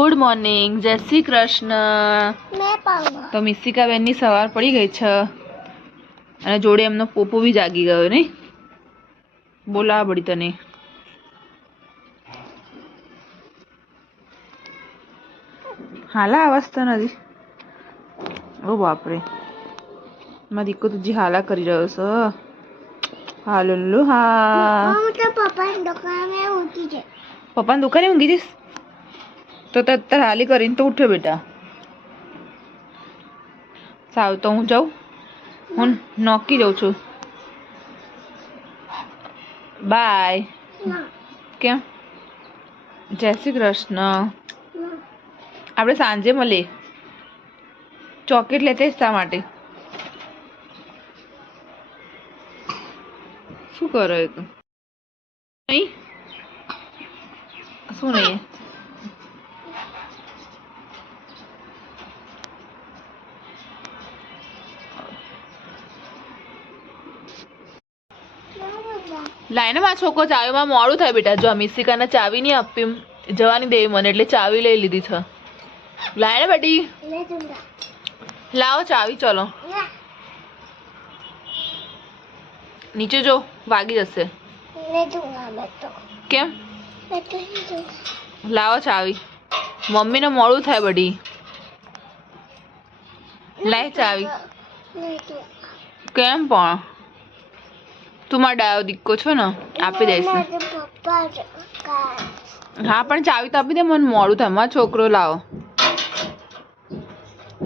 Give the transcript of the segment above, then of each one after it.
Good morning, જય શ્રી કૃષ્ણ। તો મિસિકા બેનની સવાર પડી ગઈ છે અને જોડે એમનો પોપો બી જાગી ગયો નહીં? બોલા બડી તને હાલા અવસ્થા નથી। ઓ બાપરે, મારા દીકો તો જી હાલા કરી રહ્યો છે। હાલુલ્લુ હા, પપ્પાની દુકાને ઊંઘી જઈશ તો અત્યારે હાલી કરીને તો ઉઠ્યો બેટા। સાવ તો હું જાઉં, હું નોકી જાઉં છું। બાય। કેમ? જય શ્રી કૃષ્ણ। આપણે સાંજે મળીએ। ચોકલેટ લેતે શા માટે? શું કરો એ તો નહીં? શું નહીં? લાઈને માં છોકરો ચાવીમાં મોડું થાય બેટા। જો મિસિકાને ચાવી નહીં આપી જવાની દેવી મને, એટલે ચાવી લઈ લીધી છે। લાઈને બેટી, લાવો ચાવી। ચલો નીચે જો, વાગી જશે। કેમ? લાવો ચાવી, મમ્મીને મોડું થાય બડી। લાય ચાવી। કેમ પણ? તું મારો ડાયો દીકો છો ને, આપી દઈશ। હા પણ ચાવી તો આપી દે, મને મોડું થાય। મારો છોકરો લાવો,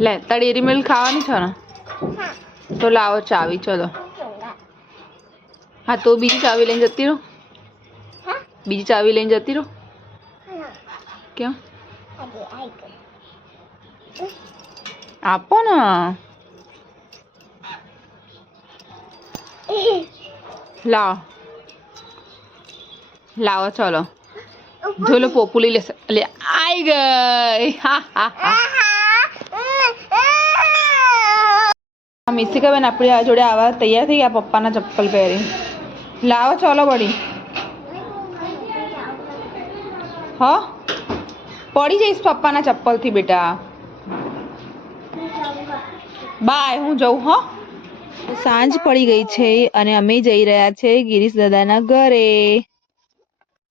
લે તાર ડેરી મિલ્ક ખાવાની છે ને, તો લાવો ચાવી। ચલો હા, તો બીજી ચાવી લઈને જતી રહો। બીજી ચાવી લઈને જતી રહો। કેમ? આપો ને, લાવો લાવો। ચલો જોલો પોપુ લઈ લેશે। લે આઈ ગઈ। હા હા હા, મિસિકા બેન આપણી જોડે આવા તૈયાર થઈ ગયા પપ્પાના ચપ્પલ પહેરી। લાવો ચલો બડી। હા, પડી જઈશ પપ્પાના ચપ્પલથી બેટા। બાય, હું જઉં હો। સાંજ પડી ગઈ છે અને અમે જઈ રહ્યા છે ગિરીશ દાદાના ઘરે।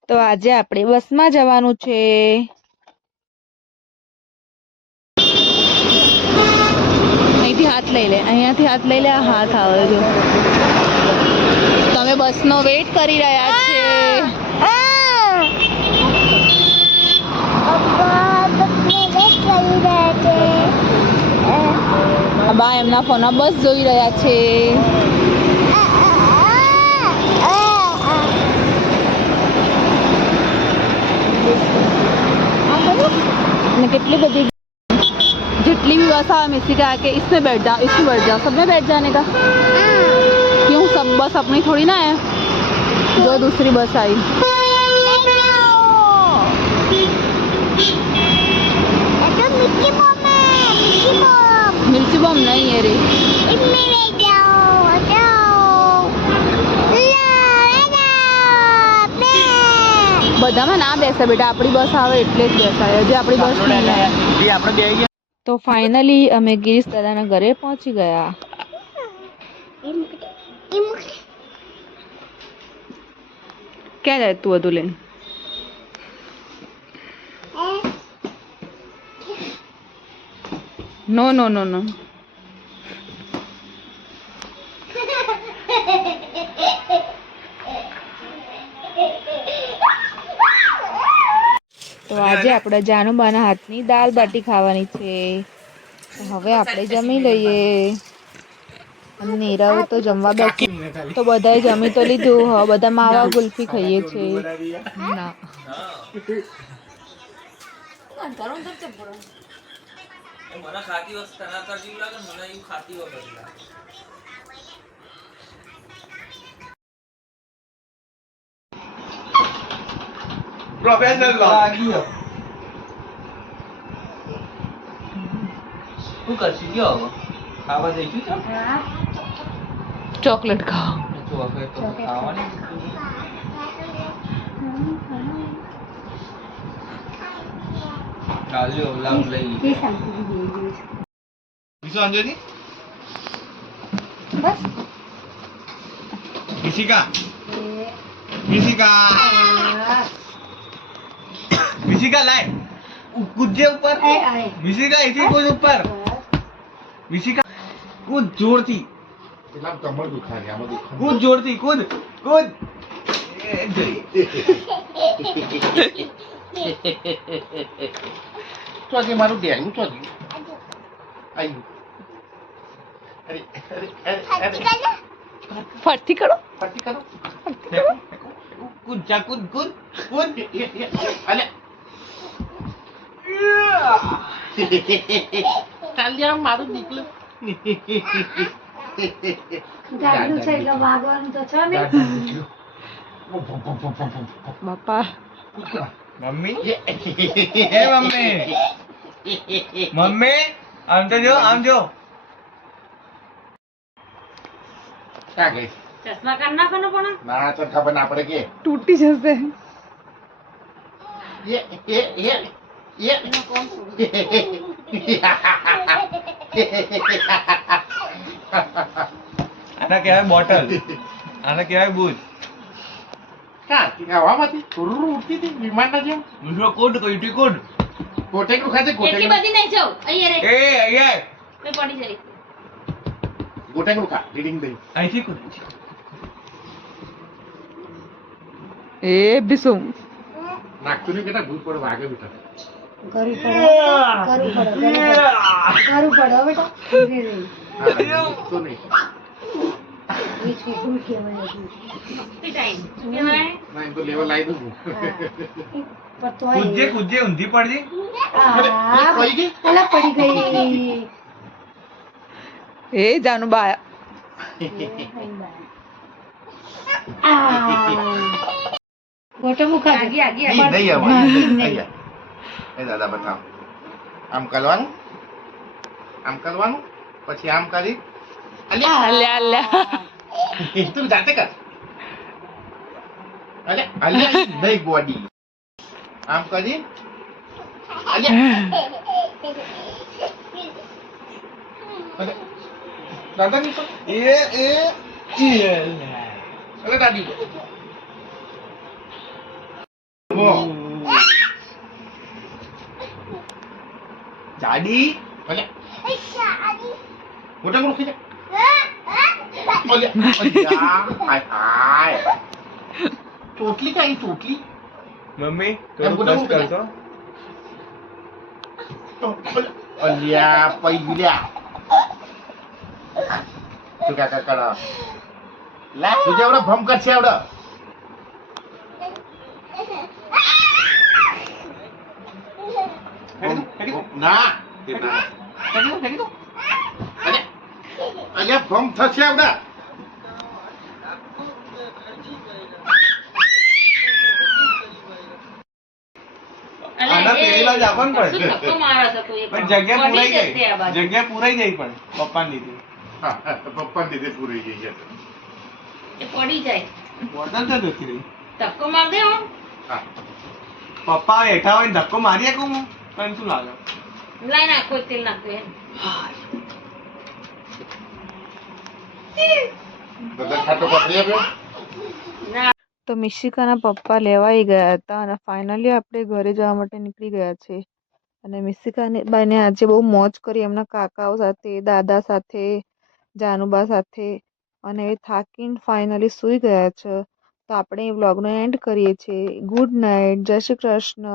તો આજે આપણે બસમાં જવાનું છે। અહીંથી હાથ લઈ લે, અહીંયાથી હાથ લઈ લે। આ હાથ આવે જો, તમે બસનો વેટ કરી રહ્યા છે। બા એમના ફોનમાં બસ જોઈ રહ્યા છે। અને કેટલી બધી, जितनी भी बस आ मिसिका आके इसमें बैठ जाओ, इसमें बैठ जाओ, सब में बैठ जाने का। क्यों? सब बस अपनी थोड़ी ना है, जो दूसरी बस आई। मिर्ची बम नहीं है रे। બધામાં ના બેસે બેટા, આપણી બસ આવે એટલે જ બેસાય। હજી આપણી બસ નહીં। તો ફાઇનલી અમે ગિરીશ દાદાના ઘરે પહોંચી ગયા। ક્યાં જાય તું બધું લઈને? નો નો નો નો, તો આજે આપણે જાનુબાના હાથની દાલ બાટી ખાવાની છે। હવે આપણે જમી લઈએ। અને નીરવ તો જમવા બેઠી, તો બધાએ જમી તો લીધું। હવે બધા માવા ગુલ્ફી ખાઈએ છે। ના પ્રોફેશનલ લાગી શું કરશી ગયો હવે ખાવા જઈશું છો ચોકલેટ ખાઓ। ચોકલેટ તો ખાવાની ચાલ્યો લાવ લઈ લીધો વિશુ અંજોજી બસ વિશિકા વિશિકા લાય કૂદજે ઉપર વિશિકા એથી કૂદ ઉપર વિશિકા કૂદ જોરથી કેટલા કમર દુખાય આમાં દુખાય કૂદ જોરથી કૂદ કૂદ ચોથી મારું ડેનું ચોથી આઈ અરે ફરતી કરો ફટી કરો કૂદ જા કૂદ કૂદ કૂદ અલે ચાલ્યા મારું નીકળ્યું ગાડલું છે એટલે વાગવાનું તો છે ને બાપા મમ્મી એ મમ્મી મમ્મી આમ તો જો આમ જો ક્યાં ગઈ ચશ્મા કાઢ નાખવાનો પણ ના તો ખબર ના પડે કે તૂટી જશે એનો કોણ આને કહેવાય બોટલ આને કહેવાય બૂજ હવામાંથી થોડું ઉઠતી હતી વિમાનના જેમ મુંડો કોડ કોઈટી કોડ કોટેકનું ખાતે એટલી કોટેકનું બધી નહીં જાવ અહીંયા રે એ અહીંયા મેં પડી જાય કોટેકનું ખા રીડિંગ દઈ અહીંથી કોડ એ બિસુમ નાખતું નહીં બેટા ભૂત પડે વાગે બેટા કરવું પડે બેટા ધીરે ધીરે તો નહીં એ છોકરું કહેવાય હજુ. ટાઈમ કહેવાય ના એમ તો લેવલ લાવી દઉં પણ તોય કૂદજે કૂદજે ઊંધી પડજે પડી ગઈ અલા પડી ગઈ એ જાનુ બા ગોટો મુખા નહીં આવવાનું એ દાદા બતાવ આમ કરવાનું આમ કરવાનું પછી આમ કરી અલ્યા અલ્યા અલ્યા તું જાતે કર અલ્યા અલ્યા નહીં બોડી આમ કરી અલ્યા દાદા ની અલે દાદી જાડી અલ્યા મોટા મોટું ખીચે અલ્યા અલ્યા હાય હાય ચોટલી કાઈ ચોટલી મમ્મી એમ થોડું ગોટા પ્લસ કરશો અલ્યા પૈ ગિલ્યા તું કાકા કરા લા તુજે આવડે ભમ કરશે આવડે ના તે ના અલ્યા ભમ થશે આવડે આના પેલા જ આપણ શું પડે ધક્કો મારો છો તું એક પણ જગ્યા પડી પૂરાઈ જશે આ ગઈ બાજુ. જગ્યા પૂરાઈ ગઈ પણ પપ્પાને લીધે પપ્પા દીધે પૂરી ગઈ છે એ પડી જાય બોટલ તો જતી રહી ધક્કો માર દે હો હા પપ્પા હેઠા હોય ને ધક્કો મારી શકું હું તને શું લાગે લાઈ નાખો તેલ નાખો એમ બધા ખાતો પકડી આપ્યો ના તો મિશિકાના પપ્પા લેવાઈ ગયા હતા અને ફાઇનલી આપણે ઘરે જવા માટે નીકળી ગયા છે અને મિશિકાની બાઈને આજે બહુ મોજ કરી એમના કાકાઓ સાથે દાદા સાથે જાનુબા સાથે અને એ થાકીને ફાઇનલી સૂઈ ગયા છે તો આપણે એ વ્લોગનો એન્ડ કરીએ છીએ ગુડ નાઇટ જય શ્રી કૃષ્ણ